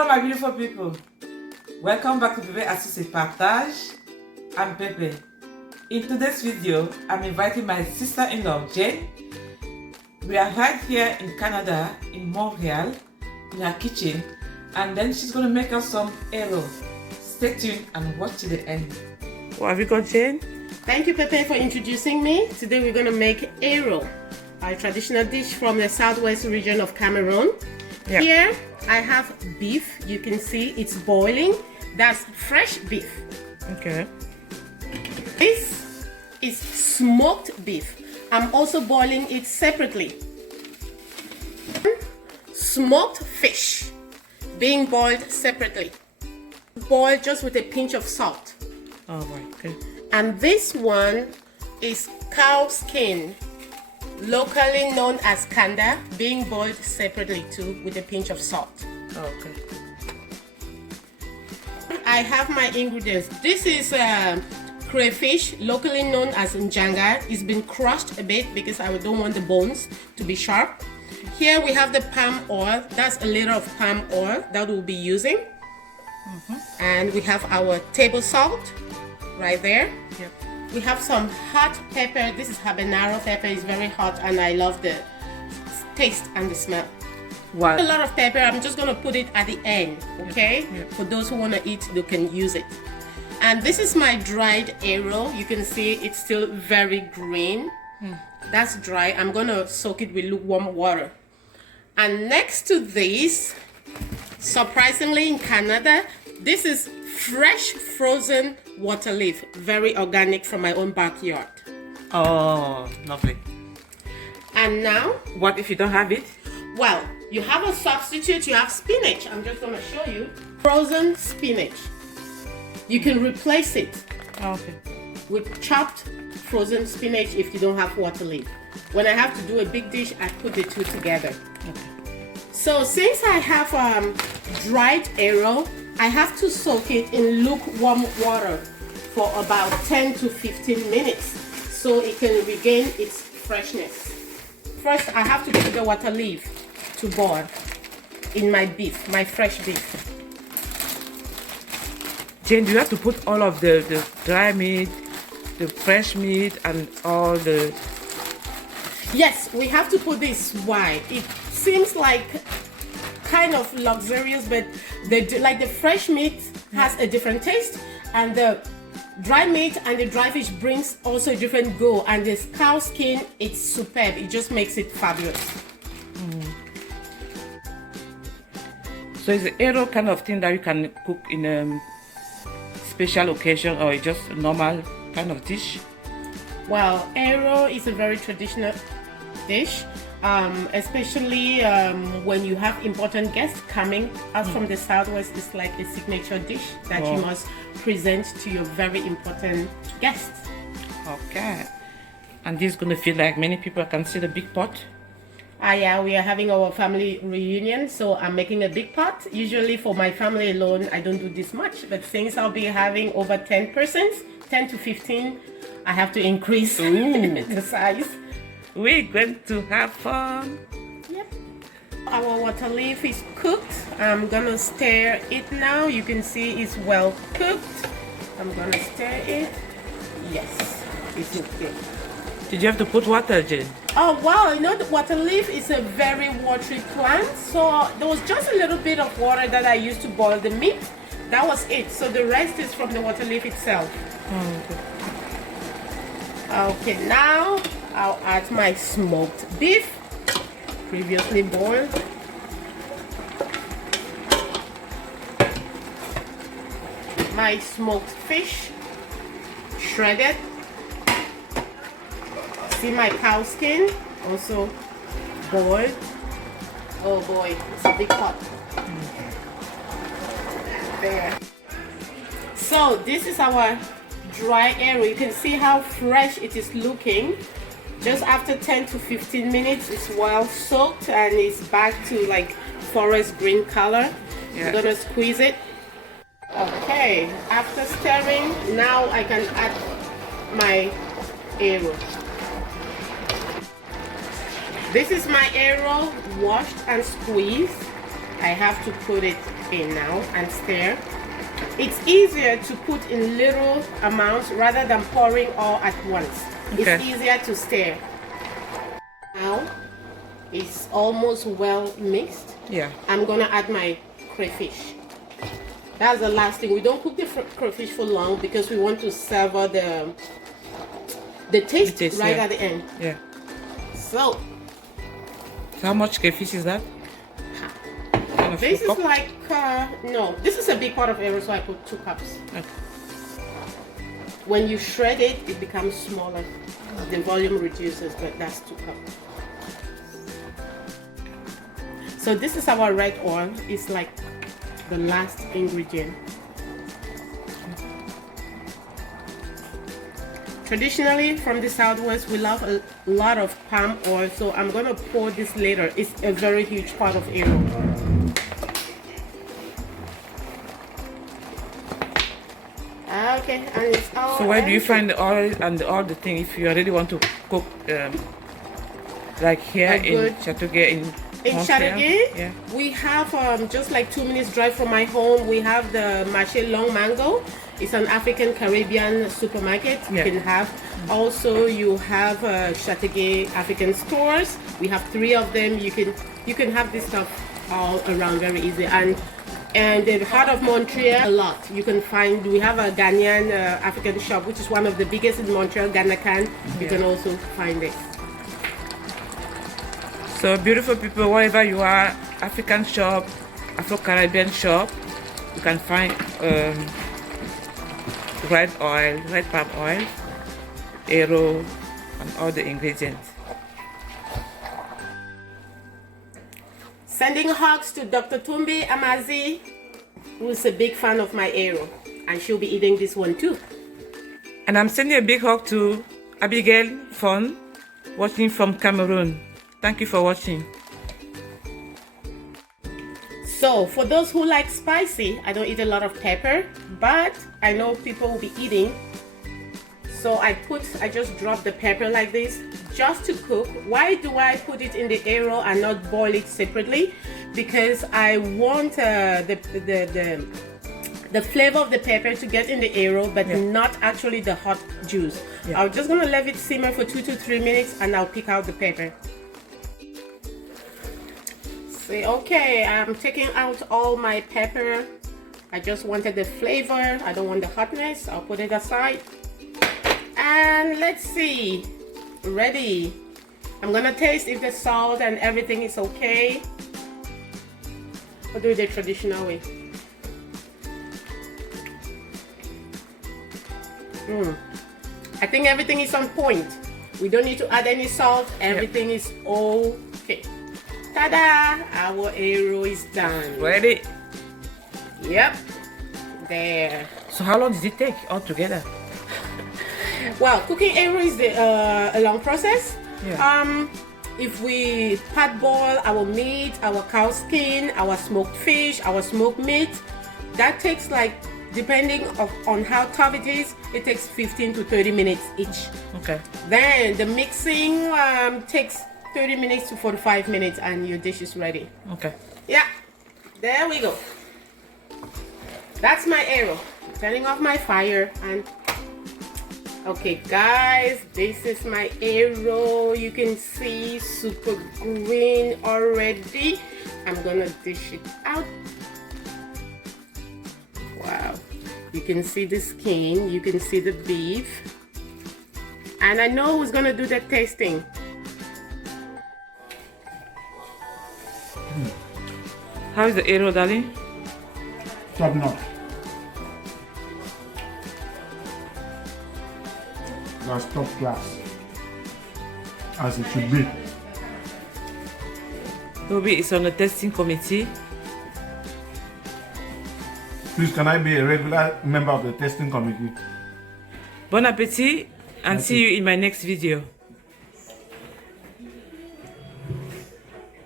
Hello my beautiful people, welcome back to Pepe Assist Partage. I'm Pepe. In today's video, I'm inviting my sister-in-law Jane. We are right here in Canada, in Montreal, in her kitchen, and then she's going to make us some Eru. Stay tuned and watch to the end. What have you got, Jane? Thank you, Pepe, for introducing me. Today we're going to make Eru, a traditional dish from the southwest region of Cameroon. Yep. Here I have beef. You can see it's boiling. That's fresh beef. Okay. This is smoked beef. I'm also boiling it separately. Smoked fish being boiled separately. Boiled just with a pinch of salt. Oh, right. Okay. And this one is cow skin, locally known as kanda, being boiled separately too with a pinch of salt. Okay. I have my ingredients. This is crayfish, locally known as njanga. It's been crushed a bit because I don't want the bones to be sharp. Here we have the palm oil. That's a liter of palm oil that we'll be using. And we have our table salt right there. Yep. We have some hot pepper. This is habanero pepper. It's very hot and I love the taste and the smell. Wow. A lot of pepper. I'm just going to put it at the end, okay? Yep. For those who want to eat, they can use it. And this is my dried Eru. You can see it's still very green. That's dry. I'm going to soak it with lukewarm water. And next to this, surprisingly in Canada, this is fresh frozen water leaf, very organic from my own backyard. Oh, lovely. And now, What if you don't have it? well, you have a substitute. You have spinach. I'm just going to show you frozen spinach. You can replace it Okay. with chopped frozen spinach if you don't have water leaf. When I have to do a big dish, I put the two together. Okay. So since I have dried Eru, I have to soak it in lukewarm water for about 10 to 15 minutes so it can regain its freshness. First, I have to put the water leaf to boil in my beef, my fresh beef. Jane, do you have to put all of the dry meat, the fresh meat, and all the... Yes, we have to put this. Why? It seems like kind of luxurious, but the fresh meat has a different taste, and the dry meat and the dry fish brings also a different go, and this cow skin, it's superb. It just makes it fabulous. So it's the Eru kind of thing that you can cook in a special occasion, or just a normal kind of dish? Well, Eru is a very traditional dish, especially when you have important guests coming out from the southwest. It's like a signature dish that you must present to your very important guests. Okay. And this is going to feel like many people can see the big pot. Yeah, we are having our family reunion, so I'm making a big pot. Usually for my family alone, I don't do this much, but since I'll be having over 10 persons, 10 to 15, I have to increase the size. We're going to have fun. Yep. Our water leaf is cooked. I'm gonna stir it now. You can see it's well cooked. I'm gonna stir it. Yes, it's okay. Did you have to put water, Jane? Oh wow, you know the water leaf is a very watery plant, so there was just a little bit of water that I used to boil the meat. That was it. So the rest is from the water leaf itself. Okay, now I'll add my smoked beef, previously boiled. My smoked fish, shredded. See my cow skin, also boiled. Oh boy, it's a big pot. There. So this is our dry Eru. You can see how fresh it is looking. Just after 10 to 15 minutes, it's well soaked and it's back to like forest green color. Yeah. We're gonna squeeze it. Okay, after stirring, now I can add my Eru. This is my Eru washed and squeezed. I have to put it in now and stir. It's easier to put in little amounts rather than pouring all at once. Okay. It's easier to stir. Now it's almost well mixed. Yeah. I'm gonna add my crayfish. That's the last thing. We don't cook the crayfish for long because we want to savor the taste right yeah. at the end. Yeah. So how much crayfish is that? This is like, no, this is a big pot of Eru, so I put 2 cups. Okay. When you shred it, it becomes smaller. The volume reduces, but that's 2 cups. So this is our red oil. It's like the last ingredient. Traditionally, from the Southwest, we love a lot of palm oil, so I'm gonna pour this later. It's a very huge pot of Eru. Okay, and it's all. So where do you find the oil and all the thing if you really want to cook, like here in Chateauguay in Chateauguay? Yeah. We have just like 2 minutes drive from my home. We have the Marché Long Mango. It's an African Caribbean supermarket you can have. Also, you have Chateauguay African stores. We have 3 of them. You can have this stuff all around very easy. And the heart of Montreal, a lot. You can find, we have a Ghanaian African shop, which is one of the biggest in Montreal, Ghana Can. You can also find it. So beautiful people, wherever you are, African shop, Afro-Caribbean shop, you can find red oil, red palm oil, Eru, and all the ingredients. Sending hugs to Dr. Tumbi Amazi, who's a big fan of my Eru, and she'll be eating this one too. And I'm sending a big hug to Abigail Fon, watching from Cameroon. Thank you for watching. So for those who like spicy, I don't eat a lot of pepper, but I know people will be eating. So I just drop the pepper like this just to cook. Why do I put it in the Eru and not boil it separately? Because I want the flavor of the pepper to get in the Eru, but not actually the hot juice. I'm just gonna let it simmer for 2 to 3 minutes and I'll pick out the pepper. See, okay, I'm taking out all my pepper. I just wanted the flavor. I don't want the hotness. I'll put it aside. And let's see. Ready. I'm gonna taste if the salt and everything is okay. I'll do it the traditional way. I think everything is on point. We don't need to add any salt. Everything is okay. Ta-da! Our Eru is done. Ready? Yep. There. So how long does it take altogether? Well, cooking Eru is a long process. Yeah. If we pot boil our meat, our cow skin, our smoked fish, our smoked meat, that takes like, depending on how tough it is, it takes 15 to 30 minutes each. Okay. Then the mixing takes 30 minutes to 45 minutes and your dish is ready. Okay. Yeah, there we go. That's my Eru. Turning off my fire and okay guys, this is my Eru. You can see super green already. I'm gonna dish it out. Wow, you can see the skin, you can see the beef, and I know who's gonna do the tasting. How is the Eru, darling? Top notch. That's top class, as it should be. Toby is on the testing committee. Please, can I be a regular member of the testing committee? Bon appetit and see you in my next video.